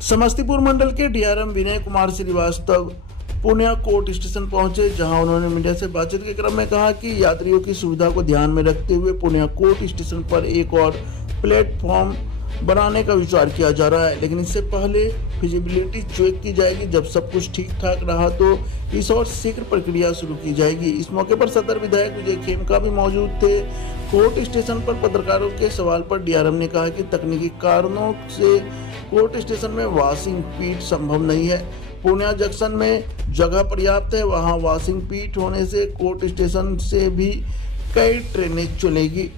समस्तीपुर मंडल के DRM Vinay Kumar Srivastava Purnia court station पहुंचे, जहां उन्होंने मीडिया से बातचीत के क्रम में कहा कि यात्रियों की सुविधा को ध्यान में रखते हुए पूर्णिया कोर्ट स्टेशन पर एक और प्लेटफॉर्म बनाने का विचार किया जा रहा है, लेकिन इससे पहले फिजिबिलिटी चेक की जाएगी। जब सब कुछ ठीक ठाक रहा तो इस और शीघ्र प्रक्रिया शुरू की जाएगी। इस मौके पर सदर विधायक विजय खेमका भी मौजूद थे। कोर्ट स्टेशन पर पत्रकारों के सवाल पर डीआरएम ने कहा कि तकनीकी कारणों से कोर्ट स्टेशन में वॉशिंग पीट संभव नहीं है। पूर्णिया जंक्शन में जगह पर्याप्त है, वहां वॉशिंग पीट होने से कोर्ट स्टेशन से भी कई ट्रेनें चलेगी।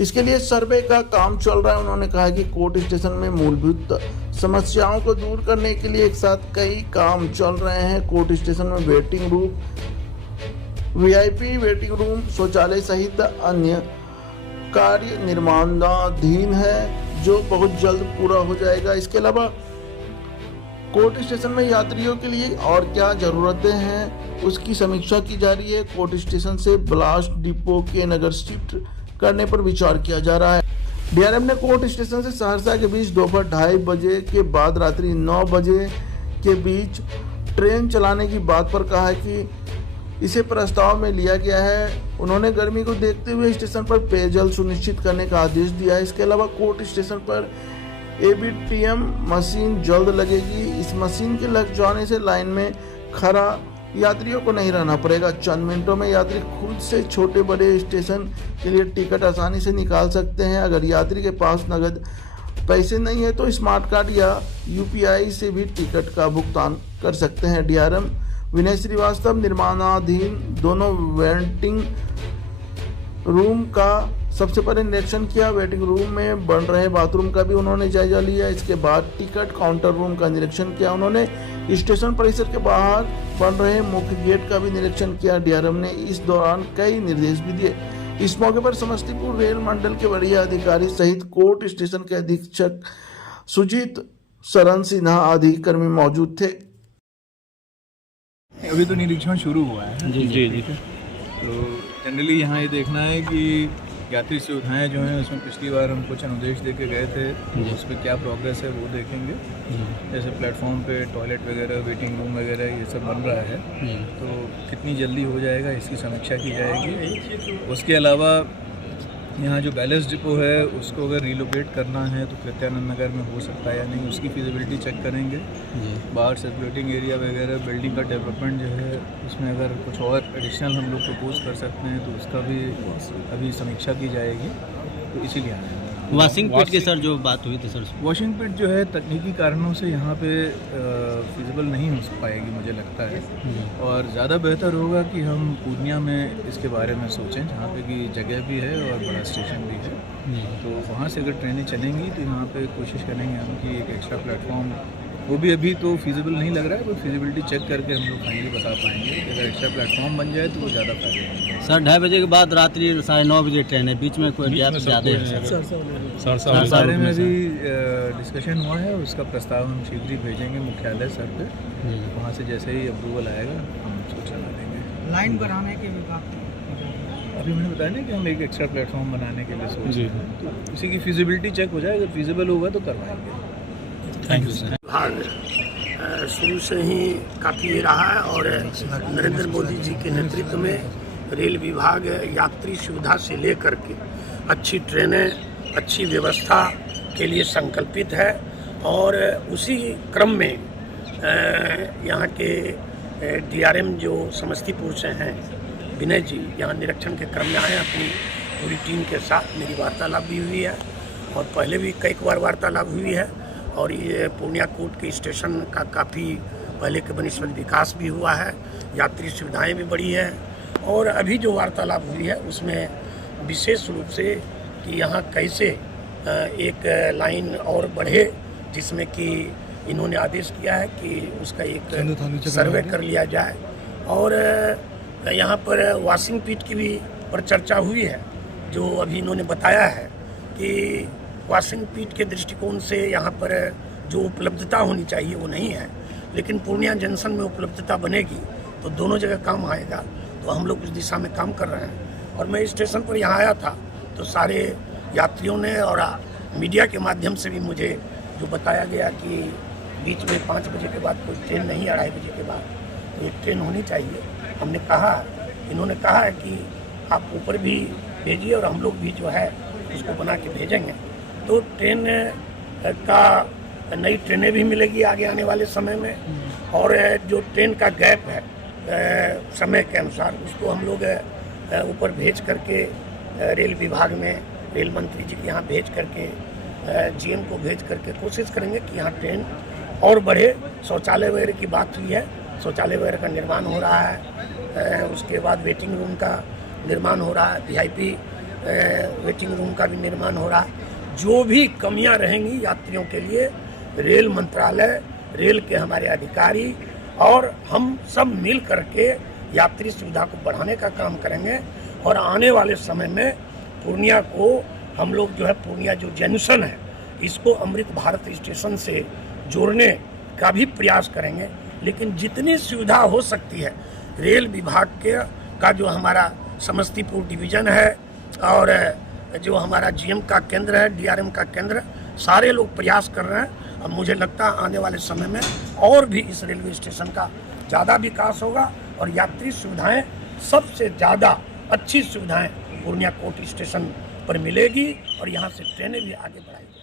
इसके लिए सर्वे का काम चल रहा है। उन्होंने कहा कि कोर्ट स्टेशन में मूलभूत समस्याओं को दूर करने के लिए एक साथ कई काम चल रहे हैं। कोर्ट स्टेशन में waiting room, VIP waiting room, शौचालय सहित अन्य कार्य निर्माणाधीन है, जो बहुत जल्द पूरा हो जाएगा। इसके अलावा कोर्ट स्टेशन में यात्रियों के लिए और क्या जरूरतें हैं, उसकी समीक्षा की जा रही है। कोर्ट स्टेशन से ब्लास्ट डिपो के नगर शिफ्ट करने पर विचार किया जा रहा है। डीआरएम ने कोर्ट स्टेशन से सहरसा के बीच दोपहर 2:30 बजे के बाद रात्रि 9 बजे के बीच ट्रेन चलाने की बात पर कहा है कि इसे प्रस्ताव में लिया गया है। उन्होंने गर्मी को देखते हुए स्टेशन पर पेयजल सुनिश्चित करने का आदेश दिया है। इसके अलावा कोर्ट स्टेशन पर एबीटीएम मशीन जल्द लगेगी। इस मशीन के लग जाने से लाइन में खड़ा यात्रियों को नहीं रहना पड़ेगा। चंद मिनटों में यात्री खुद से छोटे बड़े स्टेशन के लिए टिकट आसानी से निकाल सकते हैं। अगर यात्री के पास नगद पैसे नहीं है तो स्मार्ट कार्ड या यूपीआई से भी टिकट का भुगतान कर सकते हैं। डीआरएम विनय श्रीवास्तव निर्माणाधीन दोनों वेटिंग रूम का सबसे पहले निरीक्षण किया। वेटिंग रूम में बन रहे बाथरूम का भी उन्होंने जायजा लिया। इसके बाद टिकट काउंटर रूम का निरीक्षण किया। उन्होंने स्टेशन परिसर के बाहर बन रहे मुख्य गेट का भी निरीक्षण किया। डीआरएम ने इस दौरान कई निर्देश भी दिए। इस मौके पर समस्तीपुर रेल मंडल के वरीय अधिकारी सहित कोर्ट स्टेशन के अधीक्षक सुजीत शरण सिन्हा आदि कर्मी मौजूद थे। अभी तो निरीक्षण शुरू हुआ है। जी। तो जनरली यहाँ ये देखना है कि यात्री सुविधाएं जो हैं उसमें पिछली बार हम कुछ अनुदेश दे के गए थे, उस पर क्या प्रोग्रेस है वो देखेंगे। जैसे प्लेटफॉर्म पे टॉयलेट वगैरह, वेटिंग रूम वगैरह ये सब बन रहा है, तो कितनी जल्दी हो जाएगा इसकी समीक्षा की जाएगी। उसके अलावा यहाँ जो बैलेंस डिपो है उसको अगर रिलोकेट करना है तो कृत्यानंद नगर में हो सकता है या नहीं, उसकी फिजिबिलिटी चेक करेंगे। बाहर सर्कुलेटिंग एरिया वगैरह बिल्डिंग का डेवलपमेंट जो है उसमें अगर कुछ और एडिशनल हम लोग प्रपोज कर सकते हैं तो उसका भी अभी समीक्षा की जाएगी। तो इसीलिए आए हैं। वॉशिंग पिट की सर जो बात हुई थी सर, वॉशिंग पिट जो है तकनीकी कारणों से यहाँ पे फिजिबल नहीं हो पाएगी मुझे लगता है, और ज़्यादा बेहतर होगा कि हम पूर्णिया में इसके बारे में सोचें, जहाँ पे कि जगह भी है और बड़ा स्टेशन भी है। तो वहाँ से अगर ट्रेनें चलेंगी तो यहाँ पे कोशिश करेंगे हम कि एक एक्स्ट्रा प्लेटफॉर्म, वो भी अभी तो फिजिबल नहीं लग रहा है, तो फिजिबिलिटी चेक करके हम लोग फाइनली बता पाएंगे कि अगर एक्स्ट्रा प्लेटफॉर्म बन जाए तो वो ज़्यादा फायदा है। सर 2:30 बजे के बाद रात्रि 9:30 बजे ट्रेन है, बीच में कोई गैप ज़्यादा है? बारे में भी डिस्कशन हुआ है, उसका प्रस्ताव हम शीघ्र ही भेजेंगे मुख्यालय सर पे। वहाँ से जैसे ही अप्रूवल आएगा हम उसको चला देंगे। लाइन बढ़ाने के विभाग अभी मैंने बताया ना कि हम एक एक्स्ट्रा प्लेटफॉर्म बनाने के लिए सोच रहे हैं, तो इसी की फिजिबिलिटी चेक हो जाए, अगर फिजिबल होगा तो करवाएंगे। Thank you sir. विभाग शुरू से ही काफ़ी रहा है और नरेंद्र मोदी जी के नेतृत्व में रेल विभाग यात्री सुविधा से लेकर के अच्छी ट्रेनें, अच्छी व्यवस्था के लिए संकल्पित है। और उसी क्रम में यहाँ के डीआरएम जो समस्तीपुर से हैं विनय जी, यहाँ निरीक्षण के क्रम में आए। अपनी पूरी टीम के साथ मेरी वार्तालाप भी हुई है और पहले भी कई बार वार्तालाप हुई है। और ये पूर्णिया कोर्ट के स्टेशन का काफ़ी पहले के बनिस्बत विकास भी हुआ है, यात्री सुविधाएं भी बढ़ी है। और अभी जो वार्तालाप हुई है उसमें विशेष रूप से कि यहाँ कैसे एक लाइन और बढ़े, जिसमें कि इन्होंने आदेश किया है कि उसका एक सर्वे कर लिया जाए। और यहाँ पर वॉशिंग पिट की भी पर चर्चा हुई है, जो अभी इन्होंने बताया है कि वॉशिंग पिट के दृष्टिकोण से यहाँ पर जो उपलब्धता होनी चाहिए वो नहीं है, लेकिन पूर्णिया जंक्शन में उपलब्धता बनेगी तो दोनों जगह काम आएगा। तो हम लोग उस दिशा में काम कर रहे हैं। और मैं स्टेशन पर यहाँ आया था तो सारे यात्रियों ने और मीडिया के माध्यम से भी मुझे जो बताया गया कि बीच में 5 बजे के बाद कोई ट्रेन नहीं, 2:30 बजे के बाद तो एक ट्रेन होनी चाहिए। हमने कहा, इन्होंने कहा है कि आप ऊपर भी भेजिए और हम लोग भी जो है उसको बना के भेजेंगे। तो ट्रेन का नई ट्रेनें भी मिलेगी आगे आने वाले समय में, और जो ट्रेन का गैप है समय के अनुसार उसको हम लोग ऊपर भेज करके रेल विभाग में, रेल मंत्री जी के यहाँ भेज करके, जीएम को भेज करके कोशिश करेंगे कि यहाँ ट्रेन और बढ़े। शौचालय वगैरह की बात हुई है, शौचालय वगैरह का निर्माण हो रहा है, उसके बाद वेटिंग रूम का निर्माण हो रहा है, वीआईपी वेटिंग रूम का भी निर्माण हो रहा है। जो भी कमियां रहेंगी यात्रियों के लिए, रेल मंत्रालय, रेल के हमारे अधिकारी और हम सब मिल करके यात्री सुविधा को बढ़ाने का काम करेंगे। और आने वाले समय में पूर्णिया को हम लोग जो है, पूर्णिया जो जंक्शन है इसको अमृत भारत स्टेशन से जोड़ने का भी प्रयास करेंगे। लेकिन जितनी सुविधा हो सकती है रेल विभाग का जो हमारा समस्तीपुर डिवीज़न है और जो हमारा जीएम का केंद्र है, डीआरएम का केंद्र, सारे लोग प्रयास कर रहे हैं। अब मुझे लगता है आने वाले समय में और भी इस रेलवे स्टेशन का ज़्यादा विकास होगा और यात्री सुविधाएं, सबसे ज़्यादा अच्छी सुविधाएं पूर्णिया कोट स्टेशन पर मिलेगी और यहाँ से ट्रेनें भी आगे बढ़ाएगी।